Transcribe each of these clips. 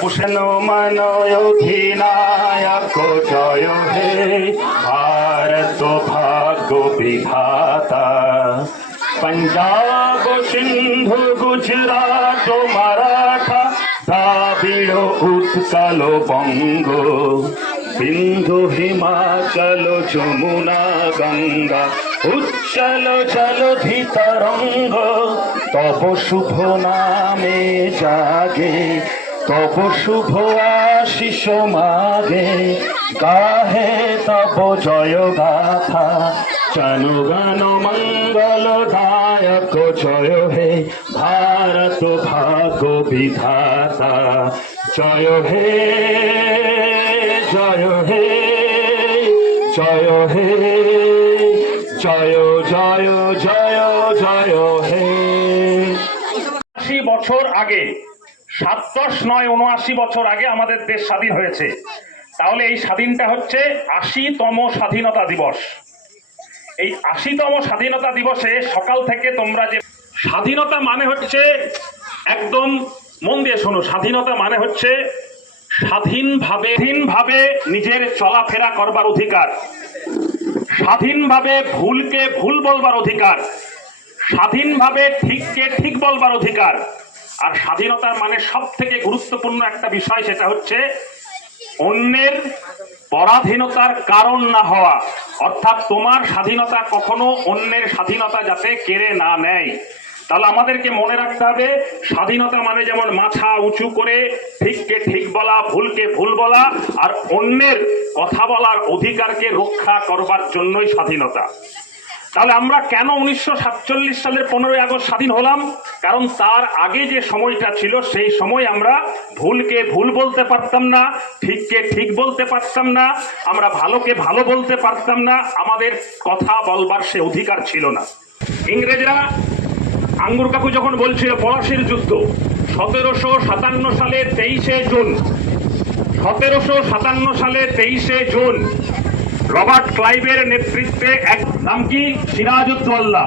পুষেন মানয় অধিনায়ক জয় হে ভারত ভাগ্য বিধাতা। পঞ্জাব সিন্ধু গুজরাট মারাঠা দ্রাবিড় উৎকল বঙ্গ বিন্দু হিমাচল যমুনা গঙ্গা উচ্চল জলধি তরঙ্গ তব শুভ নামে জাগে তব শুভ আশিস মাগে গাহে তব জয় গাথা জনগণ মঙ্গলদায়ক জয় হে ভারত ভাগ্য বিধাতা। জয় হে জয় হে জয় হে জয় জয় জয় জয় হে। ৮০ বছর আগে ৭০ নয় ৭৯ বছর আগে আমাদের দেশ স্বাধীন হয়েছে। তাহলে এই স্বাধীনটা হচ্ছে ৮০তম স্বাধীনতা দিবস। এই ৮০তম স্বাধীনতা দিবসে সকাল থেকে তোমরা যে স্বাধীনতা মানে হচ্ছে, একদম মন দিয়ে শোনো, স্বাধীনতা মানে হচ্ছে স্বাধীনভাবে নিজের চলাফেরা করবার অধিকার, স্বাধীনভাবে ভুলকে ভুল বলবার অধিকার, স্বাধীনভাবে ঠিককে ঠিক বলবার অধিকার। আর স্বাধীনতার মানে সব থেকে গুরুত্বপূর্ণ একটা বিষয়, সেটা হচ্ছে অন্যের পরাধীনতার কারণ না হওয়া। অর্থাৎ তোমার স্বাধীনতা কখনো অন্যের স্বাধীনতা যাতে কেড়ে না নেয়। তাহলে আমাদেরকে মনে রাখতে হবে, স্বাধীনতা মানে যেমন মাথা উঁচু করে ঠিককে ঠিক বলা, ভুলকে ভুল বলা, আর অন্যের কথা বলার অধিকারকে রক্ষা করবার জন্যই স্বাধীনতা। তাহলে আমরা কেন 1947 সালের 15ই আগস্ট স্বাধীন হলাম? কারণ তার আগে যে সময়টা ছিল, সেই সময় আমরা ভুলকে ভুল বলতে পারতাম না, ঠিককে ঠিক বলতে পারতাম না, আমরা ভালোকে ভালো বলতে পারতাম না, আমাদের কথা বলবার সে অধিকার ছিল না। ইংরেজরা, আঙ্গুর কাকু যখন বলছিল পলাশির যুদ্ধ 1757 সালে 23শে জুন, 1757 সালে 23শে জুন রবার্ট ক্লাইভের নেতৃত্বে এক নাম কি সিরাজউদ্দৌলা,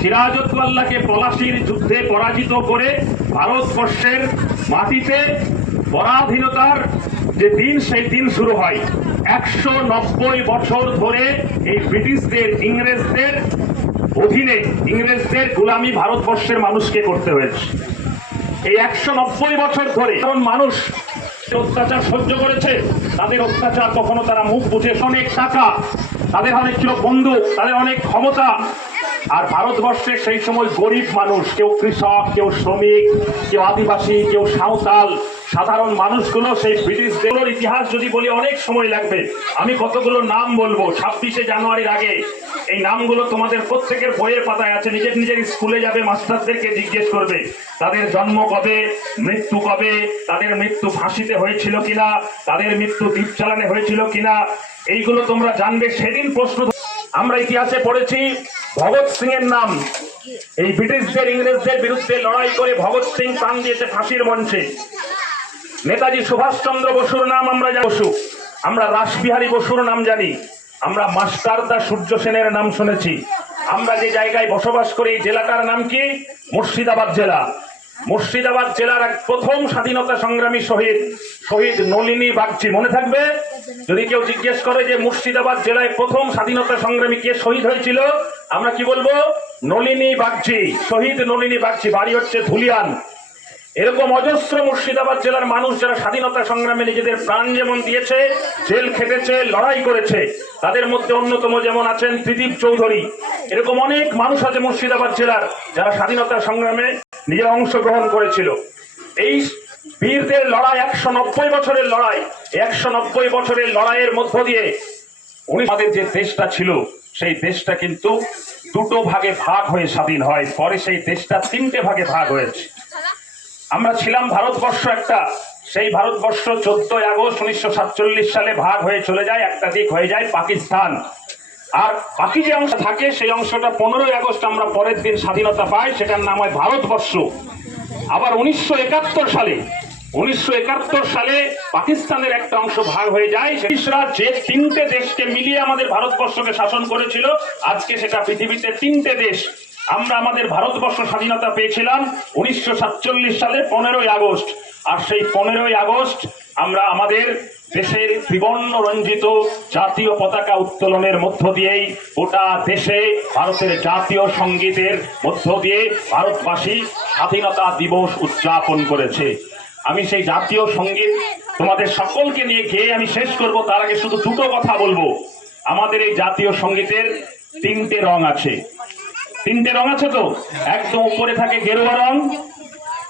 সিরাজউদ্দৌলাকে পলাশির যুদ্ধে পরাজিত করে ভারতবর্ষের মাটিতে পরাধীনতার যে দিন, সেই দিন শুরু হয়। 190 বছর ধরে এই ব্রিটিশদের, ইংরেজদের অধীনে, ইংরেজদের গোলামি ভারতবর্ষের মানুষকে করতে হয়েছে। এই 190 বছর ধরে কারণ মানুষ অত্যাচার সহ্য করেছে, তাদের অত্যাচার কখনো তারা মুখ বুঝে, অনেক টাকা, তাদের অনেক ছিল বন্দুক, তাদের অনেক ক্ষমতা। আর ভারতবর্ষে সেই সময় গরিব মানুষ, কেউ কৃষক, কেউ শ্রমিক, কেউ আদিবাসী, কেউ সাঁওতাল, সাধারণ মানুষগুলো সেই ব্রিটিশদের ইতিহাস যদি বলি অনেক সময় লাগবে। আমি কতগুলো নাম বলবো 26শে জানুয়ারির আগে। এই নামগুলো তোমাদের প্রত্যেকের বইয়ের পাতায় আছে। নিজের নিজের স্কুলে যাবে, মাস্টারদেরকে জিজ্ঞেস করবে তাদের জন্ম কবে, মৃত্যু কবে, তাদের মৃত্যু ফাঁসিতে হয়েছিল কিনা, তাদের মৃত্যু দ্বীপ চালানে হয়েছিল কিনা, এইগুলো তোমরা জানবে। সেদিন প্রশ্ন আমরা ইতিহাসে পড়েছি, ভগৎ সিং এর নাম। এই ব্রিটিশদের, ইংরেজদের বিরুদ্ধে লড়াই করে ভগৎ সিং প্রাণ দিয়েছে ফাঁসির মঞ্চে। নেতাজি সুভাষচন্দ্র বসুর নাম আমরা জানি, বসু। আমরা রাসবিহারী বসুর নাম জানি, আমরা মাস্টারদা সূর্য সেনের নাম শুনেছি। আমরা যে জায়গায় বসবাস করি, জেলাটার নাম কি? মুর্শিদাবাদ জেলা। মুর্শিদাবাদ জেলার এক প্রথম স্বাধীনতা সংগ্রামী শহীদ নলিনী বাগচি, মনে থাকবে? যদি কেউ জিজ্ঞেস করে যে মুর্শিদাবাদ জেলায় প্রথম স্বাধীনতা সংগ্রামী কে শহীদ হয়েছিল, আমরা কি বলবো? নলিনী বাগচি, শহীদ নলিনী বাগচি। বাড়ি হচ্ছে ধুলিয়ান। এরকম অজস্র মুর্শিদাবাদ জেলার মানুষ যারা স্বাধীনতা সংগ্রামে নিজেদের প্রাণ যেমন দিয়েছে, জেল খেটেছে, লড়াই করেছে, তাদের মধ্যে অন্যতম যেমন আছেন ত্রিদীপ চৌধুরী। এরকম অনেক মানুষ আছে মুর্শিদাবাদ জেলার যারা স্বাধীনতা সংগ্রামে নিজেরা অংশগ্রহণ করেছিল। এই বীরদের লড়াই 190 বছরের লড়াই। 190 বছরের লড়াইয়ের মধ্য দিয়ে আমাদের যে দেশটা ছিল, সেই দেশটা কিন্তু দুটো ভাগে ভাগ হয়ে স্বাধীন হয়। পরে সেই দেশটা 3টে ভাগে ভাগ হয়েছে। আমরা ছিলাম ভারতবর্ষ একটা, সেই ভারতবর্ষ 14 আগস্ট 1947 সালে ভাগ হয়ে চলে যায়, একটা দিক হয়ে যায় পাকিস্তান। আর বাকি যে অংশ থাকে, সেই অংশটা 15ই আগস্ট আমরা পরের দিন স্বাধীনতা পাই, সেটার নাম হয় ভারতবর্ষ। আবার 1971 সালে পাকিস্তানের একটা অংশ ভাগ হয়ে যায়। ব্রিটিশরা যে 3টে দেশকে মিলিয়ে আমাদের ভারতবর্ষকে শাসন করেছিল, আজকে সেটা পৃথিবীতে 3টে দেশ। আমরা আমাদের ভারতবর্ষ স্বাধীনতা পেয়েছিলাম 1947 সালে 15ই আগস্ট। আর সেই 15ই আগস্ট আমরা আমাদের দেশের ত্রিবর্ণ রঞ্জিত জাতীয় পতাকা উত্তোলনের মধ্য দিয়েই গোটা দেশে ভারতের জাতীয় সঙ্গীতের মধ্য দিয়ে ভারতবাসী স্বাধীনতা দিবস উদযাপন করেছে। আমি সেই জাতীয় সঙ্গীত তোমাদের সকলকে নিয়ে গিয়ে আমি শেষ করব, তার আগে শুধু দুটো কথা বলবো। আমাদের এই জাতীয় সঙ্গীতের 3টে রং আছে। 3টে রং আছে তো, একদম উপরে থাকে গেরুয়া রং,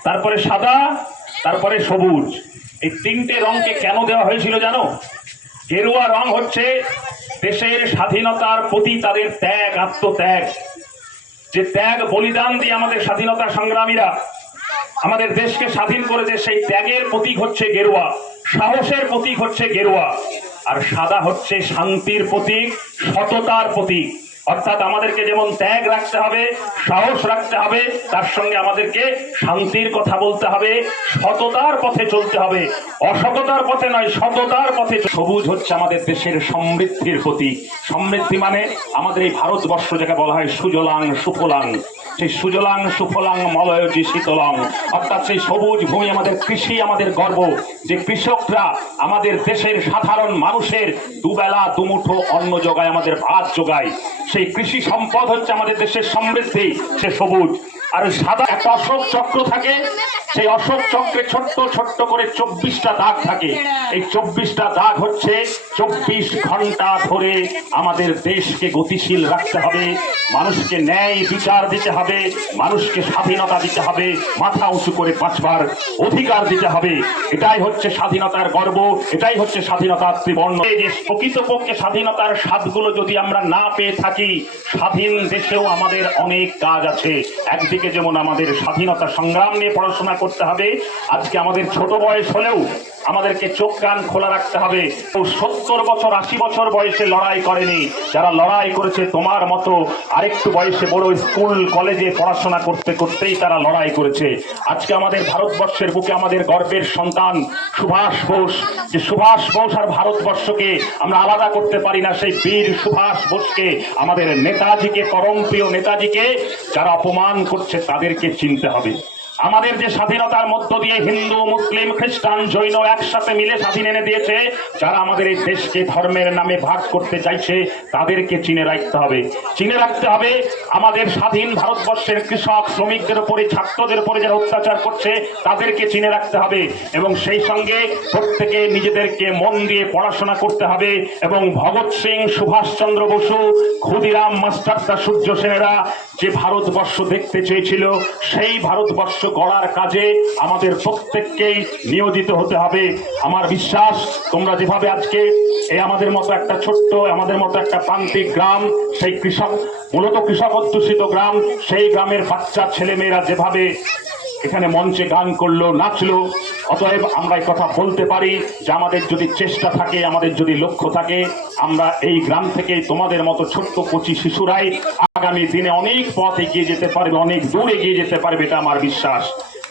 তারপরে সাদা, তারপরে সবুজ। এই 3টে রংকে কেন দেওয়া হয়েছিল জানো? গেরুয়া রং হচ্ছে দেশের স্বাধীনতার প্রতি তাদের ত্যাগ, আত্মত্যাগ, যে ত্যাগ বলিদান দিয়ে আমাদের স্বাধীনতা সংগ্রামীরা আমাদের দেশকে স্বাধীন করেছে, সেই ত্যাগের প্রতীক হচ্ছে গেরুয়া, সাহসের প্রতীক হচ্ছে গেরুয়া। আর সাদা হচ্ছে শান্তির প্রতীক, সততার প্রতীক। অর্থাৎ আমাদেরকে যেমন ত্যাগ রাখতে হবে, সাহস রাখতে হবে, তার সঙ্গে আমাদেরকে শান্তির কথা বলতে হবে, সততার পথে চলতে হবে, অসততার পথে নয়, সততার পথে। সবুজ হচ্ছে আমাদের দেশের সমৃদ্ধির প্রতীক। সমৃদ্ধি মানে আমাদের এই ভারতবর্ষ যাকে বলা হয় সুজলাং সুফলাং, সেই সুজলাং সুফলাং মলয়জি শীতলাং, অর্থাৎ সেই সবুজ ভূমি আমাদের কৃষি, আমাদের গর্ব। যে কৃষকরা আমাদের দেশের সাধারণ মানুষের দুবেলা দুমুঠো অন্ন যোগায়, আমাদের ভাত যোগায়, সেই কৃষি সম্পদ হচ্ছে আমাদের দেশের সমৃদ্ধি, সে সবুজ। আর সাদা একটা অশোক চক্র থাকে, সেই অশোক চক্রে ছোট্ট ছোট্ট করে 24টা দাগ থাকে। এই 24টা দাগ হচ্ছে 24 ঘন্টা ধরে আমাদের দেশকে গতিশীল রাখতে হবে, মানুষকে ন্যায় বিচার দিতে হবে, মানুষকে স্বাধীনতা দিতে হবে, মাথা উঁচু করে বাঁচবার অধিকার দিতে হবে। এটাই হচ্ছে স্বাধীনতার গর্ব, এটাই হচ্ছে স্বাধীনতার ত্রিবর্ণ। এই যে প্রকৃতপক্ষে স্বাধীনতার স্বাদগুলো যদি আমরা না পেয়ে থাকি, স্বাধীন দেশেও আমাদের অনেক কাজ আছে। একদিকে যেমন আমাদের স্বাধীনতা সংগ্রাম নিয়ে পড়াশোনা করতে হবে, আজকে আমাদের ছোট বয়স হলেও আমাদেরকে চোখ কান খোলা রাখতে হবে। 70 বছর 80 বছর বয়সে লড়াই করেনি, যারা লড়াই করেছে তোমার মতো আরেকটু বয়সে বড় স্কুল কলেজে পড়াশোনা করতে করতেই তারা লড়াই করেছে। আজকে আমাদের ভারতবর্ষের বুকে আমাদের গর্বের সন্তান সুভাষ বোস, যে সুভাষ বোস আর ভারতবর্ষকে আমরা আলাদা করতে পারি না, সেই বীর সুভাষ বোসকে, আমাদের নেতাজিকে, পরমপ্রিয় নেতাজিকে যারা অপমান করছে তাদেরকে চিনতে হবে। আমাদের যে স্বাধীনতার মধ্য দিয়ে হিন্দু, মুসলিম, খ্রিস্টান, জৈন একসাথে মিলে স্বাধীন এনে দিয়েছে, যারা আমাদের এই দেশকে ধর্মের নামে ভাগ করতে চাইছে তাদেরকে চিনে রাখতে হবে। চিনে রাখতে হবে আমাদের স্বাধীন ভারতবর্ষের কৃষক, শ্রমিকদের উপরে, ছাত্রদের উপরে যারা অত্যাচার করছে তাদেরকে চিনে রাখতে হবে। এবং সেই সঙ্গে প্রত্যেকে নিজেদেরকে মন দিয়ে পড়াশোনা করতে হবে এবং ভগৎ সিং, সুভাষচন্দ্র বসু, ক্ষুদিরাম মাস্টারদা, সূর্য সেনেরা যে ভারতবর্ষ দেখতে চেয়েছিল, সেই ভারতবর্ষ গড়ার কাজে আমাদের প্রত্যেককেই নিয়োজিত হতে হবে। আমার বিশ্বাস তোমরা যেভাবে আজকে এই আমাদের মতো একটা ছোট্ট, আমাদের মতো একটা প্রান্তিক গ্রাম, সেই কৃষক, মূলত কৃষক অধ্যুষিত গ্রাম, সেই গ্রামের বাচ্চা ছেলেমেয়েরা যেভাবে এখানে মঞ্চে গান করলো, নাচলো, অতএব আমরা এই কথা বলতে পারি যে আমাদের যদি চেষ্টা থাকে, আমাদের যদি লক্ষ্য থাকে, আমরা এই গ্রাম থেকে তোমাদের মতো ছোট্ট কচি শিশুরাই আগামী দিনে অনেক পথ এগিয়ে যেতে পারবে, অনেক দূর এগিয়ে যেতে পারবে, এটা আমার বিশ্বাস।